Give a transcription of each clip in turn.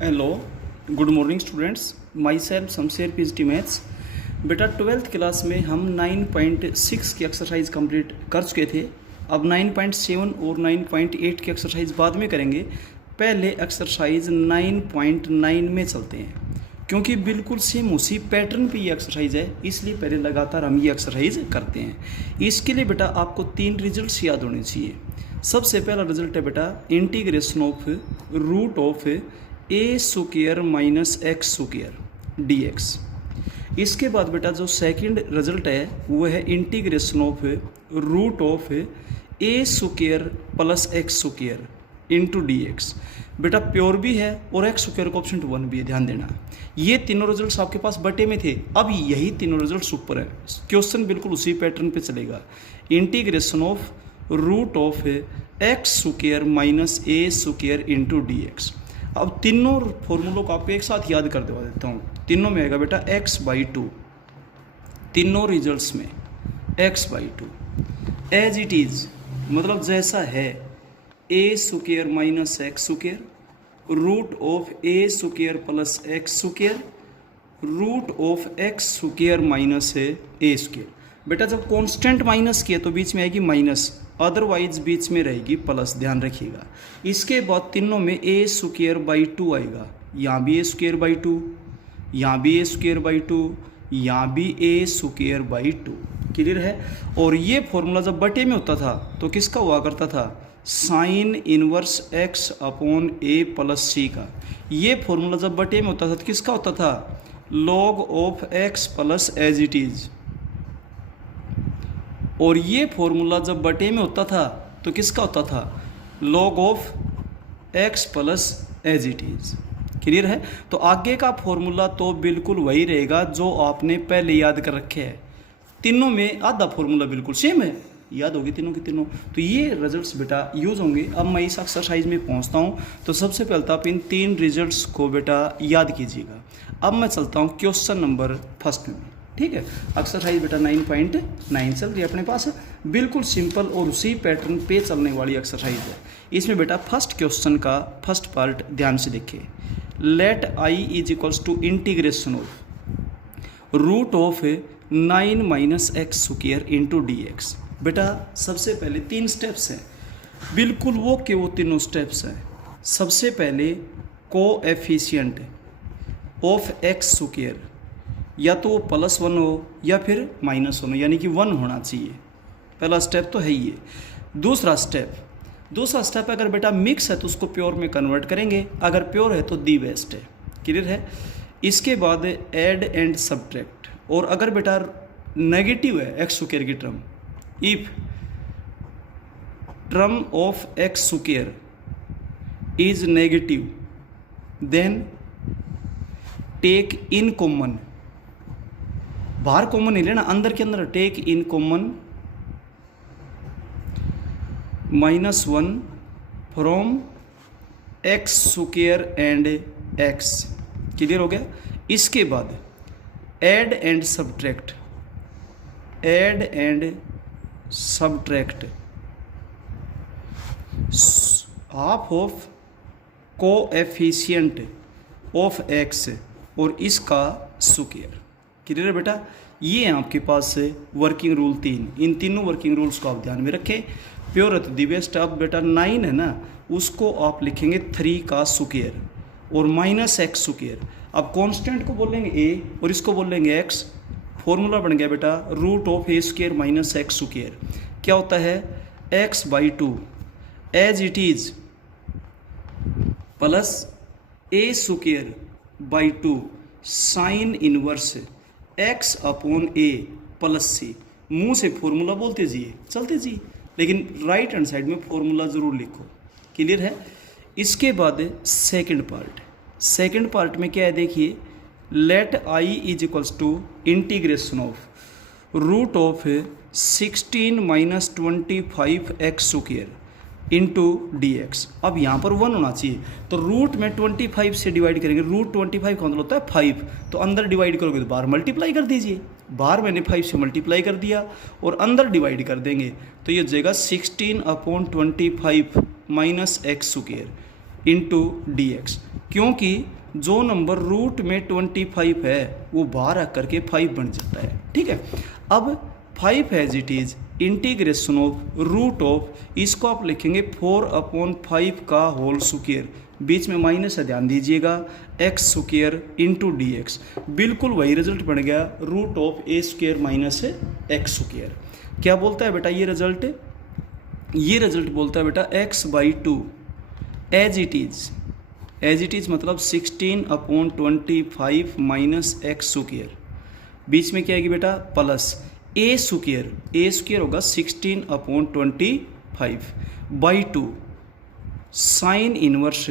Hello, good morning students. My self Shamsher PhD maths. बेटा 12th class में हम 9.6 की एक्सरसाइज कंप्लीट कर चुके थे। अब 9.7 और 9.8 की एक्सरसाइज बाद में करेंगे। पहले एक्सरसाइज 9.9 में चलते हैं, क्योंकि बिल्कुल सेम उसी पैटर्न पे ये एक्सरसाइज है, इसलिए पहले लगातार हम ये एक्सरसाइज करते हैं। इसके लिए बेटा आपको 3 रिजल्ट्स याद होने चाहिए। सबसे पहला रिजल्ट है बेटा integration of root of a square minus x square d x. इसके बाद बेटा जो सेकंड रिजल्ट है वो है integration of root of a square plus x square into d x. बेटा प्योर भी है और एक्स स्क्वायर का ऑप्शन 1 भी है, ध्यान देना। ये तीनों रिजल्ट्स आपके पास बटे में थे, अब यही तीनों रिजल्ट्स ऊपर है। क्वेश्चन बिल्कुल उसी पैटर्न पे चलेगा। Integration of root of x square minus a square into d x. अब तीनों फॉर्मूलों को आपको एक साथ याद कर दवा देता हूँ। तीनों में आएगा बेटा x/2, तीनों रिजल्ट्स में x/2 एज इट इज, मतलब जैसा है a square minus x square root of a square plus x square root of x square minus a square. बेटा जब कांस्टेंट माइनस किया तो बीच में आएगी माइनस, अदरवाइज बीच में रहेगी प्लस, ध्यान रखिएगा। इसके बाद तीनों में ए स्क्वायर बाई 2 आएगा, यहाँ भी ए स्क्वायर बाई 2, यहाँ भी ए स्क्वायर बाई 2, यहाँ भी ए स्क्वायर बाई 2। क्लियर है। और ये फॉर्मूला जब बटे में होता था तो किसका हुआ करता था? Sign inverse x upon a plus सी का। ये फॉर्मूला जब बटे में होता था तो किसका होता था? Log of x plus as it is. और ये फॉर्मूला जब बटे में होता था तो किसका होता था? Log of x plus as it is. Clear है। तो आगे का फॉर्मूला तो बिल्कुल वही रहेगा जो आपने पहले याद कर रखे है। तीनों में आधा फॉर्मूला बिल्कुल सेम है, याद होगी तीनों की तीनों। तो ये रिजल्ट्स बेटा यूज होंगे। अब मैं इस एक्सरसाइज में पहुंचता हूं, तो सबसे पहले तो आप इन 3 रिजल्ट्स को बेटा याद कीजिएगा। अब मैं चलता हूं क्वेश्चन नंबर फर्स्ट में। ठीक है, एक्सरसाइज बेटा 9.9 चल रही है अपने पास। बिल्कुल सिंपल और उसी पैटर्न पे चलने वाली एक्सरसाइज है। इसमें बेटा फर्स्ट क्वेश्चन का फर्स्ट पार्ट ध्यान से देखिए। Let I is equals to integration of root of 9 minus x square into d x. बेटा सबसे पहले 3 स्टेप्स हैं, बिल्कुल वो के वो तीनों स्टेप्स हैं। सबसे पहले कोएफिशिएंट ऑफ एक्स स्क्वायर, या तो वो +1 हो या फिर -1 हो, यानी कि 1 होना चाहिए। पहला स्टेप तो है ही है। दूसरा स्टेप अगर बेटा मिक्स है तो उसको प्योर में कन्वर्ट करेंगे, अगर प्योर है तो दी बेस्ट है। क्लियर है। इसके बाद ऐड एंड सब्ट्रैक्ट, और अगर बेटा नेगेटिव है एक्स स्क्वायर की term, if term of x square is negative then take in common, बाहर कॉमन नहीं लेना, अंदर के अंदर take in common -1 from x square and x. Clear हो गया। इसके बाद add and subtract, add and subtract half of coefficient of x और इसका स्क्वायर। क्लियर है बेटा। ये है आपके पास वर्किंग रूल 3। इन तीनों वर्किंग रूल्स को आप ध्यान में रखें। प्योर है तो दी बेस्ट। अब बेटा 9 है ना, उसको आप लिखेंगे 3 का स्क्वायर और माइनस एक्स स्क्वायर। अब कांस्टेंट को बोलेंगे ए और इसको बोलेंगे एक्स। फॉर्मूला बन गया बेटा root of a square minus x square. क्या होता है? x/2 as it is plus a square by 2 sine inverse x upon a plus c. मुंह से फॉर्मूला बोलते जाइए, चलते जाइए, लेकिन राइट हैंड साइड में फॉर्मूला जरूर लिखो। क्लियर है। इसके बाद सेकंड पार्ट में क्या है देखिए। Let I is equals to integration of root of 16 minus 25 x square into d x. अब यहाँ पर 1 होना चाहिए, तो रूट में 25 से डिवाइड करेंगे। रूट 25 का मतलब होता है 5, तो अंदर डिवाइड करोगे तो बाहर मल्टीप्लाई कर दीजिए। बाहर मैंने 5 से मल्टीप्लाई कर दिया और अंदर डिवाइड कर देंगे, तो ये हो जाएगा 16/25 minus x square. Into d x, क्योंकि जो नंबर रूट में 25 है वो बाहर आकर के 5 बन जाता है। ठीक है, अब 5 as it is integration of root of, इसको आप लिखेंगे 4/5 का होल स्क्वायर, बीच में माइनस है ध्यान दीजिएगा, x square into d x, बिल्कुल वही रिजल्ट बन गया root of a square minus x square. क्या बोलता है बेटा ये रिजल्ट? ये रिजल्ट बोलता है बेटा x/2 एज इट इज मतलब 16/25 माइनस एक्स स्क्वायर, बीच में क्या आएगी बेटा प्लस ए स्क्वायर होगा 16/25/2 साइन इनवर्स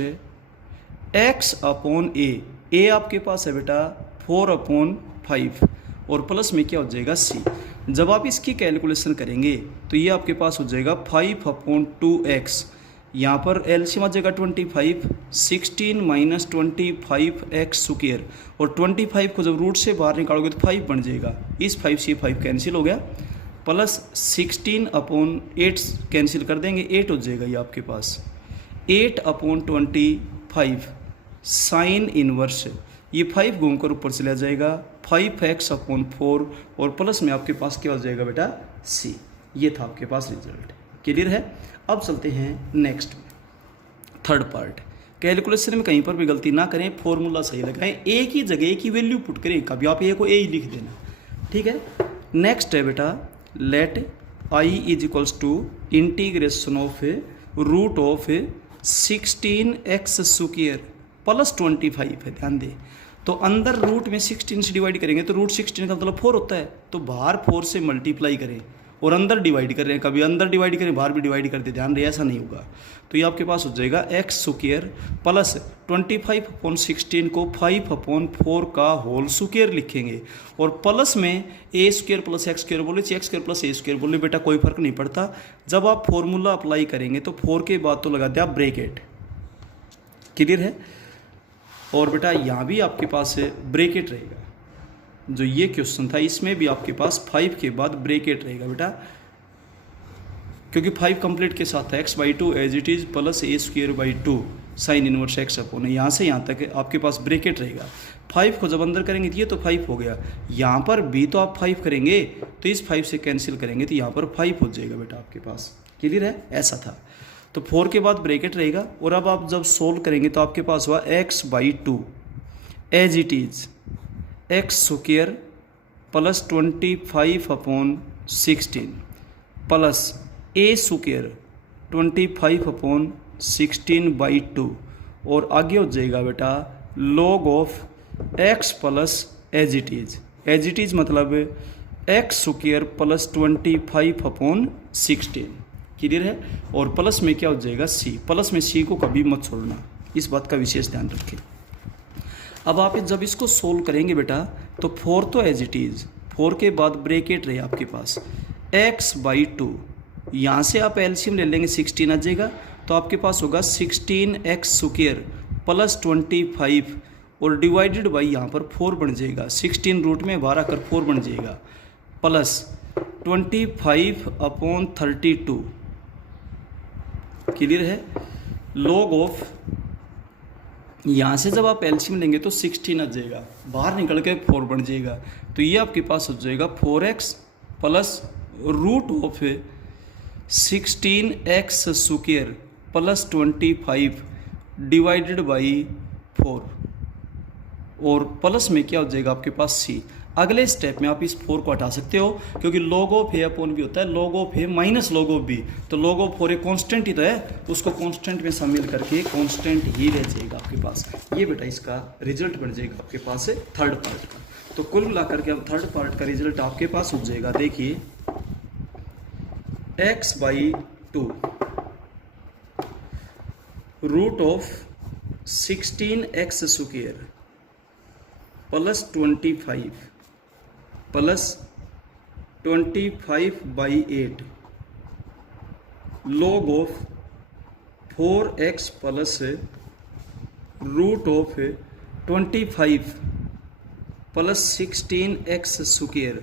x/a आपके पास है बेटा 4/5 और प्लस में क्या हो जाएगा c। जब आप इसकी कैलकुलेशन करेंगे तो ये आपके पास हो जाएगा 5/2x, यहाँ पर एलसीएम आ जाएगा 25, 16 माइनस 25x स्क्वायर, और 25 को जब रूट से बाहर निकालोगे तो 5 बन जाएगा, इस 5 से 5 कैंसिल हो गया, प्लस 16/8 कैंसिल कर देंगे, 8 हो जाएगा ये आपके पास 8/25 साइन इनवर्स, ये 5 घूमकर ऊपर चला जाएगा 5x/4 और प्लस में आपके पास क्या हो जाएगा बेटा c। ये था आपके पास रिजल्ट। क्लियर है? अब चलते हैं नेक्स्ट में, थर्ड पार्ट। कैलकुलेशन में कहीं पर भी गलती ना करें, फॉर्मूला सही लगाएं, एक ही जगह एक ही वैल्यू पुट करें, कभी आप ए को ए ही लिख देना। ठीक है, नेक्स्ट है बेटा let i is equals to integration of root of 16x square plus 25 है, ध्यान दे। तो अंदर रूट में 16 से डिवाइड करेंगे तो रूट 16 का मतलब 4 होता है, तो बाहर 4 से मल्टीप्लाई करें और अंदर डिवाइड कर रहे हैं, कभी अंदर डिवाइड करें बाहर भी डिवाइड करते, ध्यान रहे ऐसा नहीं होगा। तो ये आपके पास हो जाएगा एक्स स्क्वायर प्लस 25/16 को 5/4 का होल स्क्वायर लिखेंगे, और प्लस में ए स्क्वायर प्लस एक्स स्क्वायर बोले, x square plus a square बोले, बेटा कोई फर्क नहीं पड़ता। जब आप फॉर्मूला अप्लाई करेंगे तो 4 के बाद तो लगा दिया ब्रैकेट। क्लियर है? और बेटा यहाँ भी आपके पास ब्रैकेट रहेगा, जो ये क्वेश्चन था इसमें भी आपके पास 5 के बाद ब्रैकेट रहेगा बेटा, क्योंकि 5 कंप्लीट के साथ था x/2 as it is plus a²/2 sine inverse x/, यहाँ से यहाँ तक आपके पास ब्रैकेट रहेगा। 5 को जब अंदर करेंगे तो ये तो 5 हो गया, यहाँ पर भी तो आप 5 करेंगे तो इस 5 से कैंसिल करेंगे तो यहाँ पर 5 हो जाएगा बेटा आपके पास। क्लियर है? ऐसा था। तो 4 के बाद ब्रैकेट रहेगा, और अब आप जब सोल्व करेंगे तो आपके पास हुआ x/2 as it is x square plus 25/16 plus a square 25/16/2, और आगे हो जाएगा बेटा log of x plus as it is मतलब एक्स स्क्वायर प्लस 25/16। क्लियर है? और प्लस में क्या हो जाएगा c, प्लस में c को कभी मत छोड़ना, इस बात का विशेष ध्यान रखें। अब आप जब इसको सोल्व करेंगे बेटा तो 4 तो एज इट इज, 4 के बाद ब्रैकेट रहे आपके पास x/2, यहाँ से आप एलसीएम ले लेंगे 16 आ जाएगा, तो आपके पास होगा 16x स्क्वायर प्लस 25 और डिवाइडेड बाई यहाँ पर 4 बन जाएगा, 16 रूट में बाहर आकर 4 बन जाएगा, प्लस 25/32। क्लियर है? लॉग ऑफ, यहाँ से जब आप एलसीएम लेंगे तो 16 आ जाएगा, बाहर निकल के 4 बन जाएगा, तो ये आपके पास हो जाएगा 4x plus root of 16x square plus 25 divided by 4, और प्लस में क्या हो जाएगा आपके पास c। अगले स्टेप में आप इस 4 को हटा सकते हो, क्योंकि log of a upon b होता है log of a minus log of b, तो log ऑफ 4 एक कांस्टेंट ही तो है, उसको कांस्टेंट में शामिल करके कांस्टेंट ही रह जाएगा आपके पास। ये बेटा इसका रिजल्ट बन जाएगा आपके पास थर्ड पार्ट का। तो कुल मिलाकर के अब थर्ड पार्ट का रिजल्ट आपके पास हो जाएगा, देखिए x/2 root of 16x square plus 25 plus 25/8 log of 4x plus root of 25 plus 16x square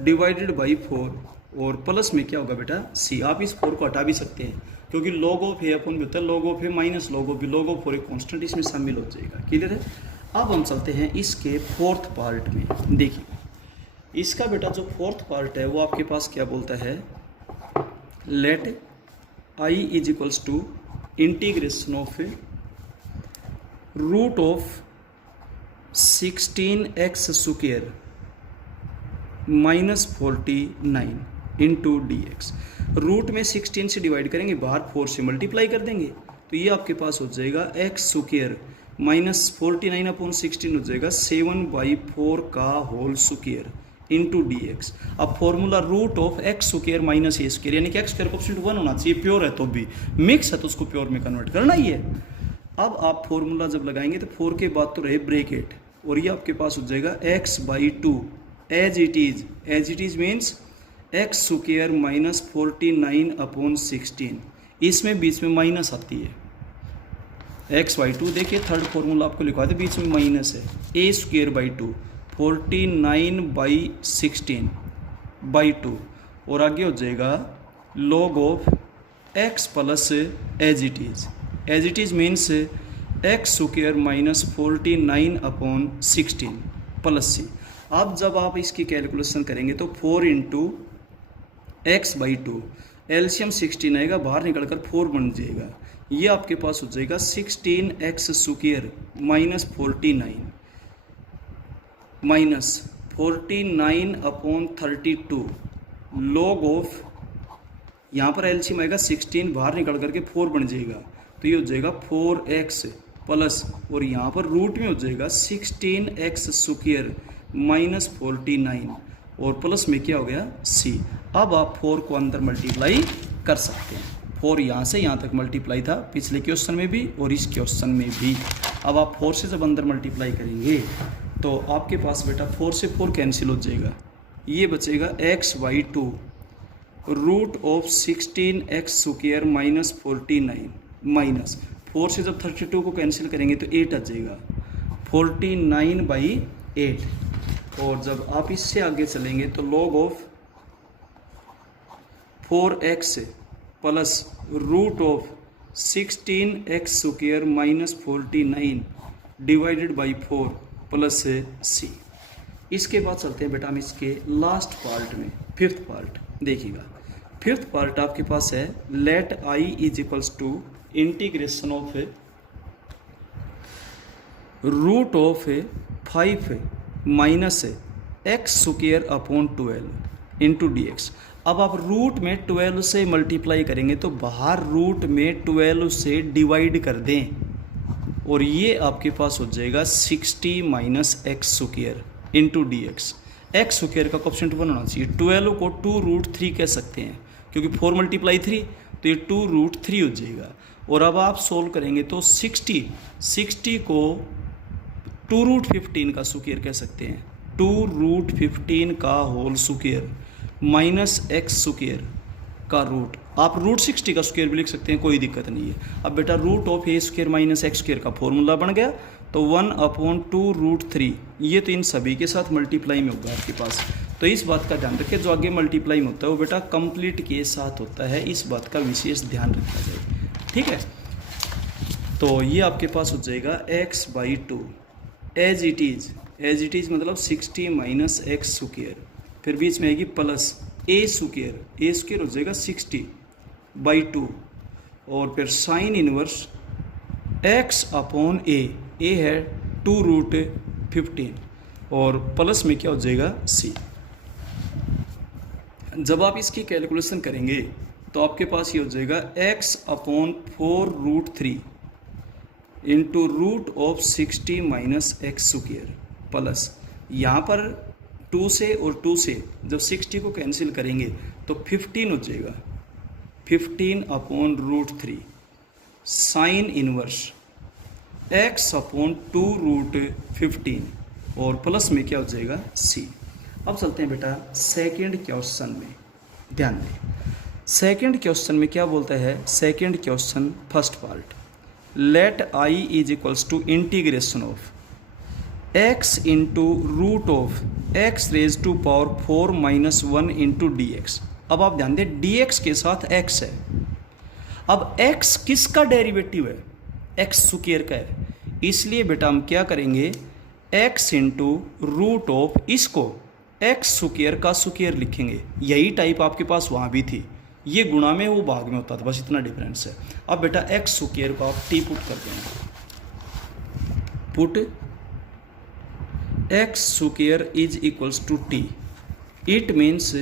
divided by 4, और प्लस में क्या होगा बेटा c। आप इस 4 को हटा भी सकते हैं, क्योंकि log ऑफ ए अपन भी होता है log of a minus log of b, log of 4 एक कॉन्स्टेंट इसमें शामिल हो जाएगा। क्लियर है। अब हम चलते हैं इसके फोर्थ पार्ट में। देखिए इसका बेटा जो फोर्थ पार्ट है वो आपके पास क्या बोलता है, let I is equals to integration of root of 16x square minus 49 into d x. Root में 16 से डिवाइड करेंगे, बाहर 4 से मल्टीप्लाई कर देंगे, तो ये आपके पास हो जाएगा एक्स स्क्वायर माइनस 49 अपॉन 16 हो जाएगा 7/4 का whole square into d x. अब formula root of x square minus a square, यानी कि एक्स स्क्वायर कोएफिशिएंट 1 होना चाहिए, प्योर है तो भी, मिक्स है तो उसको प्योर में कन्वर्ट करना ही है। अब आप फॉर्मूला जब लगाएंगे तो 4 के बाद तो रहे ब्रैकेट, और ये आपके पास हो जाएगा x/2 as it is means x square minus 49 upon 16, इसमें बीच में माइनस आती है x/2। देखिए थर्ड फॉर्मूला आपको लिखवा दे, बीच में माइनस है, a स्क्वायर बाई 2 49/16/2, और आगे हो जाएगा log of x plus as it is means x square minus 49 upon 16 plus c. अब जब आप इसकी कैलकुलेशन करेंगे तो 4 इंटू x/2, एलसीएम 16 आएगा, बाहर निकलकर 4 बन जाएगा, ये आपके पास हो जाएगा 16x square minus 49 upon 32 log of, यहाँ पर एलसीएम आएगा 16, बाहर निकल करके 4 बन जाएगा, तो ये हो जाएगा 4x प्लस, और यहाँ पर रूट में हो जाएगा 16x स्क्वायर माइनस 49, और प्लस में क्या हो गया c। अब आप 4 को अंदर मल्टीप्लाई कर सकते हैं, 4 यहाँ से यहाँ तक मल्टीप्लाई था पिछले क्वेश्चन में भी और इस क्वेश्चन में भी। अब आप 4 से जब अंदर मल्टीप्लाई करेंगे तो आपके पास बेटा 4 से 4 कैंसिल हो जाएगा, ये बचेगा x/2 root of 16x square minus 49 minus 4 से जब 32 को कैंसिल करेंगे तो 8 आ जाएगा 49/8, और जब आप इससे आगे चलेंगे तो log of 4x plus root of 16x square minus 49 divided by 4 plus c। इसके बाद चलते हैं बेटा हम इसके लास्ट पार्ट में, फिफ्थ पार्ट। देखिएगा फिफ्थ पार्ट आपके पास है let i is equals to integration of root of 5 minus x square upon 12 into d x. अब आप रूट में 12 से मल्टीप्लाई करेंगे तो बाहर रूट में 12 से डिवाइड कर दें, और ये आपके पास हो जाएगा 60 minus x square into d x. X square का कोएफिशिएंट 1 होना चाहिए, 12 को 2√3 कह सकते हैं, क्योंकि 4 × 3 तो ये 2√3 हो जाएगा। और अब आप सोल्व करेंगे तो 60 को 2√15 का स्क्वायर कह सकते हैं, 2√15 का whole square minus x square का रूट। आप √60 का स्क्वायर भी लिख सकते हैं, कोई दिक्कत नहीं है। अब बेटा root of a square minus x square का फॉर्मूला बन गया, तो 1/2√3, ये तो इन सभी के साथ मल्टीप्लाई में होगा आपके पास। तो इस बात का ध्यान रखिए, जो आगे मल्टीप्लाई में होता है वो बेटा कंप्लीट के साथ होता है, इस बात का विशेष ध्यान रखा जाए, ठीक है। तो ये आपके पास हो जाएगा x/2 एज इट इज मतलब 60 माइनस एक्स स्क्वायर, फिर बीच में आएगी प्लस ए स्क्वायर हो जाएगा 60/2, और फिर साइन इनवर्स x अपॉन ए है 2√15, और प्लस में क्या हो जाएगा c। जब आप इसकी कैलकुलेशन करेंगे तो आपके पास ये हो जाएगा x upon 4√3 into root of 60 minus x square, plus यहाँ पर 2 से और 2 से जब 60 को कैंसिल करेंगे तो 15 हो जाएगा, 15/√3 साइन इनवर्स x अपॉन 2√15, और प्लस में क्या हो जाएगा c। अब चलते हैं बेटा सेकंड क्वेश्चन में, ध्यान दें। सेकंड क्वेश्चन में क्या बोलता है, second question first part, let i is equals to integration of x into root of x raise to power 4 - 1 into d x. अब आप ध्यान दें dx के साथ x है, अब x किसका डेरिवेटिव है, x स्क्वायर का है, इसलिए बेटा हम क्या करेंगे, x इंटू रूट ऑफ इसको x स्क्वायर का स्क्वायर लिखेंगे। यही टाइप आपके पास वहाँ भी थी, ये गुणा में वो भाग में होता था, बस इतना डिफरेंस है। अब बेटा x स्क्वायर को आप t पुट कर देंगे, put x square is equals to t, it means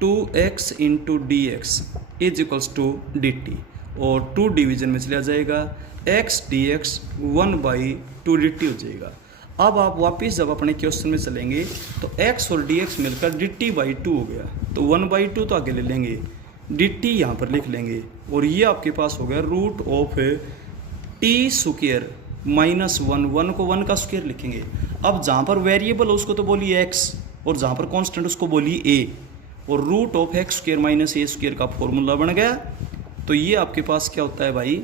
2x into d x is equals to d t, और 2 डिवीजन में चला जाएगा, x dx 1/2 dt हो जाएगा। अब आप वापस जब अपने क्वेश्चन में चलेंगे तो x और dx मिलकर dt/2 हो गया, तो 1/2 तो आगे ले लेंगे, dt यहाँ पर लिख लेंगे, और ये आपके पास हो गया root of t square minus 1 को 1 का स्क्वायर लिखेंगे। अब जहाँ पर वेरिएबल हो उसको तो बोलिए x, और जहाँ पर कांस्टेंट उसको बोलिए a, और root of x square minus a square का फॉर्मूला बन गया। तो ये आपके पास क्या होता है भाई,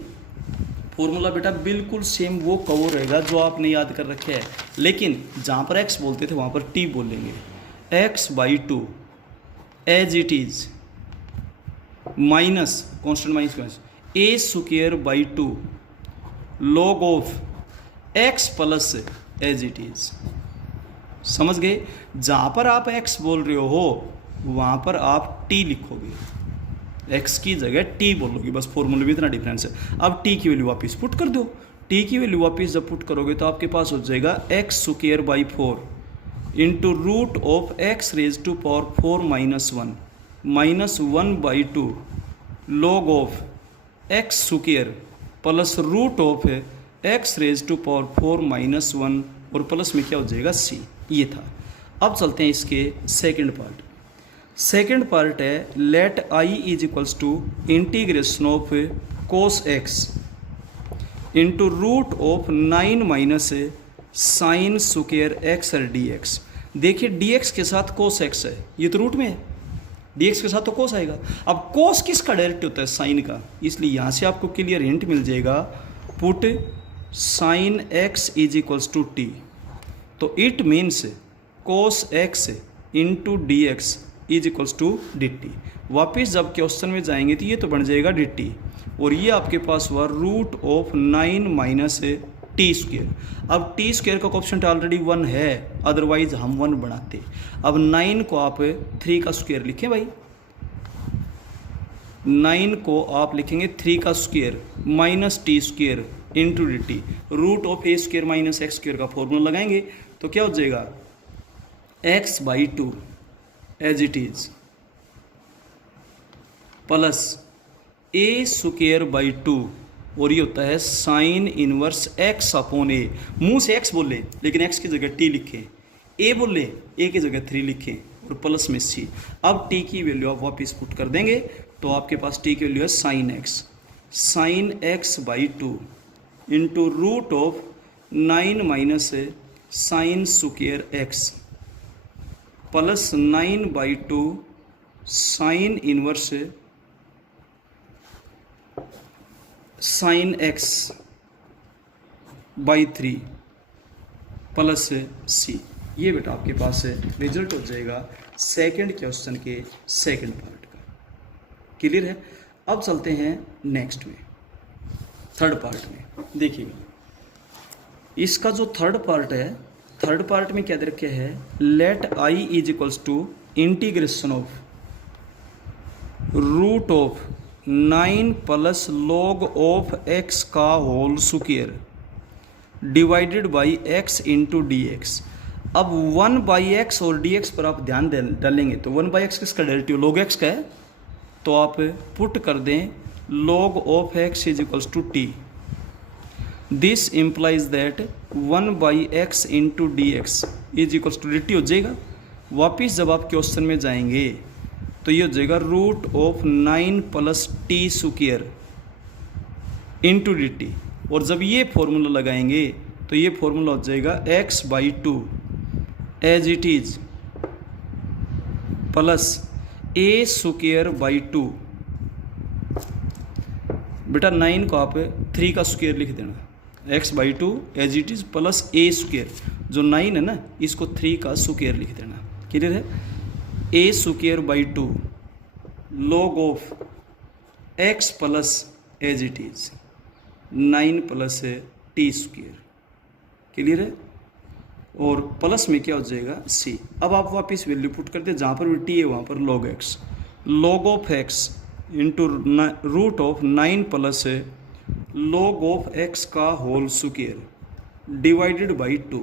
फॉर्मूला बेटा बिल्कुल सेम वो कवर रहेगा जो आपने याद कर रखे है, लेकिन जहाँ पर x बोलते थे वहाँ पर t बोलेंगे, x/2 as it is minus constant minus a square by 2 log of x plus as it is. समझ गए, जहाँ पर आप x बोल रहे हो वहाँ पर आप t लिखोगे, x की जगह t बोलोगे, बस फॉर्मूले में इतना डिफरेंस है। अब t की वैल्यू वापस पुट कर दो, t की वैल्यू वापस जब पुट करोगे तो आपके पास हो जाएगा x square by 4 into root of x raise to power 4 minus 1 minus 1/2 log of x square plus root of x raise to power 4 minus 1, और प्लस में क्या हो जाएगा c। ये था। अब चलते हैं इसके सेकंड पार्ट। सेकंड पार्ट है let i is equals to integration of cos x into root of 9 minus sine square x और dx। देखिए dx के साथ कोस x है, ये तो रूट में है, dx के साथ तो कोस आएगा। अब कोस किसका डायरेक्ट होता है, साइन का, इसलिए यहाँ से आपको क्लियर हिंट मिल जाएगा, put sine x is equals to t, तो it means cos x into d x is equals to d t. वापिस जब क्वेश्चन में जाएंगे तो ये तो बन जाएगा डी टी, और ये आपके पास हुआ root of 9 minus t square. अब टी स्क्वेयर का कोएफिशिएंट ऑलरेडी 1 है, अदरवाइज हम 1 बनाते। अब 9 को आप 3 का स्क्वेयर लिखें भाई, 9 को आप लिखेंगे 3 का square minus t square into d t, root of a square minus x square का फॉर्मूला लगाएंगे तो क्या हो जाएगा, x/2 as it is plus a square by 2, और ये होता है sine inverse x upon a. मुंह से x बोले लेकिन x की जगह t लिखें, a बोले a की जगह 3 लिखें, और प्लस में c। अब t की वैल्यू आप वापस पुट कर देंगे तो आपके पास t की वैल्यू है sine x/2 into root of 9 minus sine square x plus 9/2 sine inverse sine x by 3 plus c। ये बेटा आपके पास रिजल्ट हो जाएगा सेकंड क्वेश्चन के सेकंड पार्ट का। क्लियर है। अब चलते हैं नेक्स्ट में, थर्ड पार्ट में। देखिएगा इसका जो थर्ड पार्ट है, थर्ड पार्ट में क्या दे रखे है, let i is equals to integration of root of 9 plus log of x का whole square divided by x into d x. अब 1/x और dx पर आप ध्यान डालेंगे तो 1/x किसका डेरिवेटिव, लॉग x का है, तो आप पुट कर दें log of x is equals to t। This implies that 1/x into d x is equals to d t हो जाएगा। वापिस जब आप क्वेश्चन में जाएंगे तो ये हो जाएगा root of 9 plus t square into d t, और जब ये फॉर्मूला लगाएंगे तो ये फॉर्मूला हो जाएगा x/2 as it is plus a square by 2। बेटा 9 को आप 3 का स्क्वायर लिख देना, x/2 as it is plus a square, जो 9 है ना इसको 3 का स्क्वायर लिख देना। क्लियर है। A square by 2 log of x plus as it is 9 plus t square. Clear है। और प्लस में क्या हो जाएगा सी। अब आप वापस वैल्यू पुट करते, जहाँ पर भी टी है वहाँ पर log x, log of x into root of 9 plus log of x का whole square divided by 2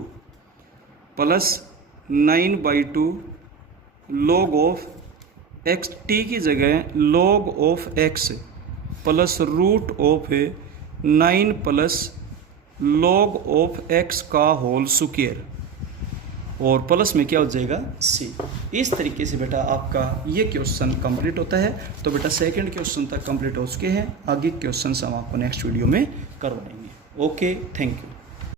plus 9/2 log of x, t की जगह log of x plus root of 9 plus log of x का whole square, और plus में क्या हो जाएगा सी। इस तरीके से बेटा आपका ये क्वेश्चन कंप्लीट होता है। तो बेटा सेकंड क्वेश्चन तक कंप्लीट हो चुके हैं, आगे क्वेश्चन हम आपको नेक्स्ट वीडियो में करवाएंगे। Okay, thank you.